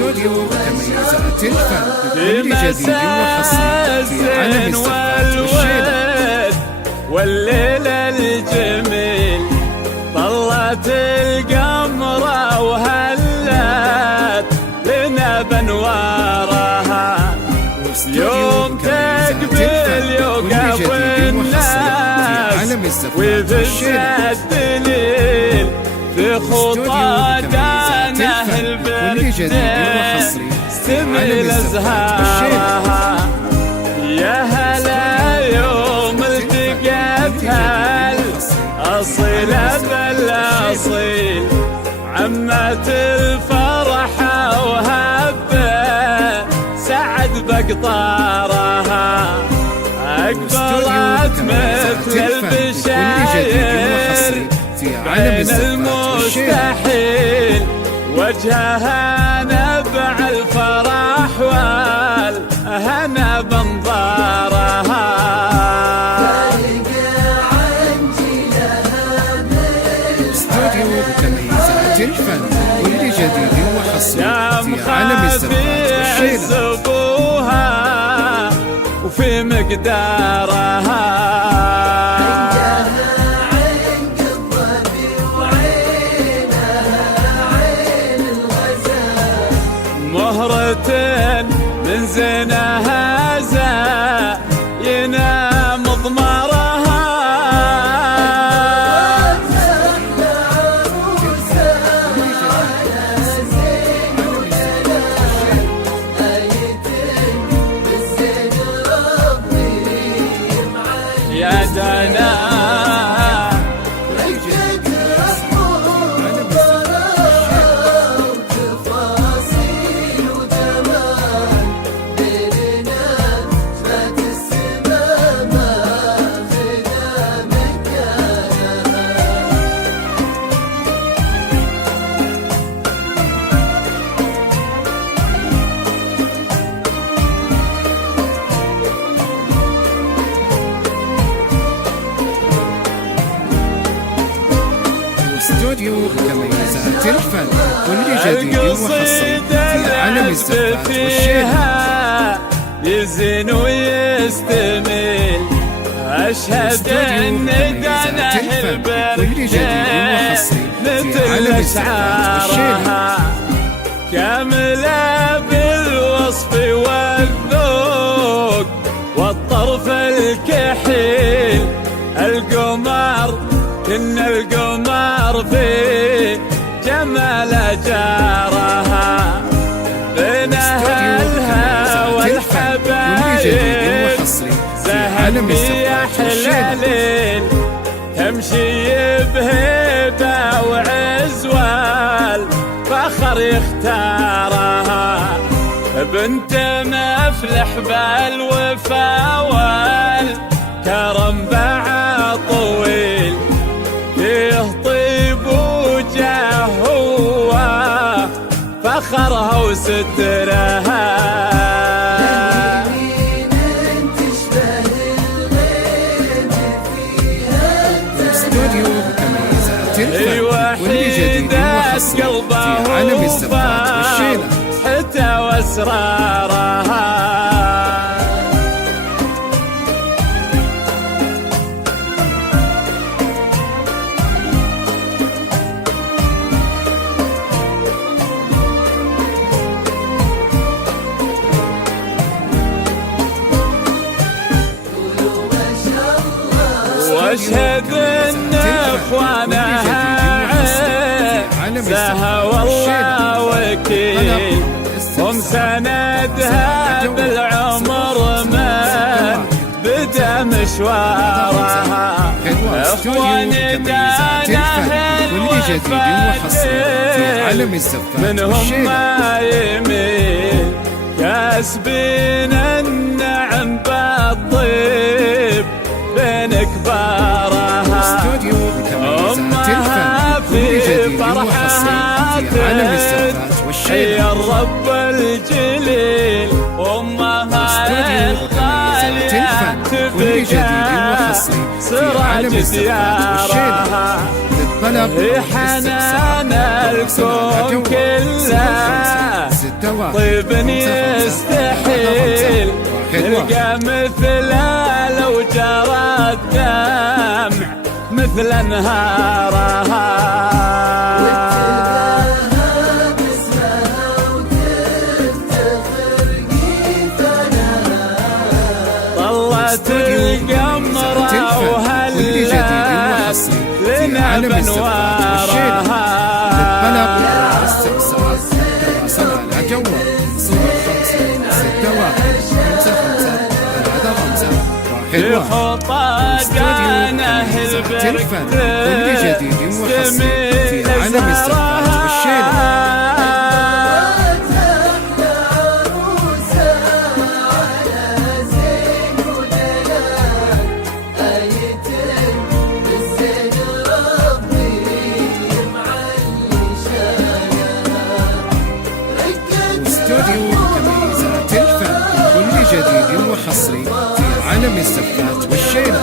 واستوديو تميزات الفن في مساء الزين والود والليلة الجميل طلت القمرة وهلت لنا بنوارها يوم تقبل يوقف الناس ويفز الدليل في خطى دانه البرد استميل ازهارها يا هلا يوم التقت هالاصيلة بالاصيل عمت الفرحة وهبت سعد بقطارها أقبلت مثل البشاير بين المستحيل وجهها نبع الفرح والهنا بنظارها استوديو تميزات الفن كل جديد وحصري في عالم الزفات والشيلة وفي مقدارها مهرة من زينها زاينة مضمارها يا دنا استوديو تميزات الفن كل جديد وحصري في عالم الزفات والشيلة يزين ويستميل أشهد أن دانه البرد مثل أشعارها كاملة بالوصف والذوق والطرف الكحيل القمر إن القمر في جمال جارها بين أهلها والحبايب زهد في أحلى ليل تمشي بهيبة وعز والفخر يختارها بنت مفلح بالوفا والكرم بعد طويل فيه طيب وجاه هو فخرها وسترها استوديو تميزات الفن كل جديد وحصري في قلبه عالم الزفات والشيلة حتى واسرارها واشهد ان اخوانها عزها والله وكيل هم سندها بالعمر من بدا مشوارها اخواني دانها منهم ما يميل كاسبين النعم بالطيب بين كبارها أمها في فرحها هي الرب الجليل أمها الغالية تبقى سراج ديارها هي حنان الكون كله طيب يستحيل تلقى مثله لو جرى الدمع مثل انهارها. طلت القمرة وهلت لنا بانوارها. صل على جوال 05 6 1 5 5 3 5 1 في خطى جانه البركة كل جديد وحصري في عالم الزفات والشيلة. استوديو متميزات الفن كل جديد وحصري في عالم الزفات والشيلة.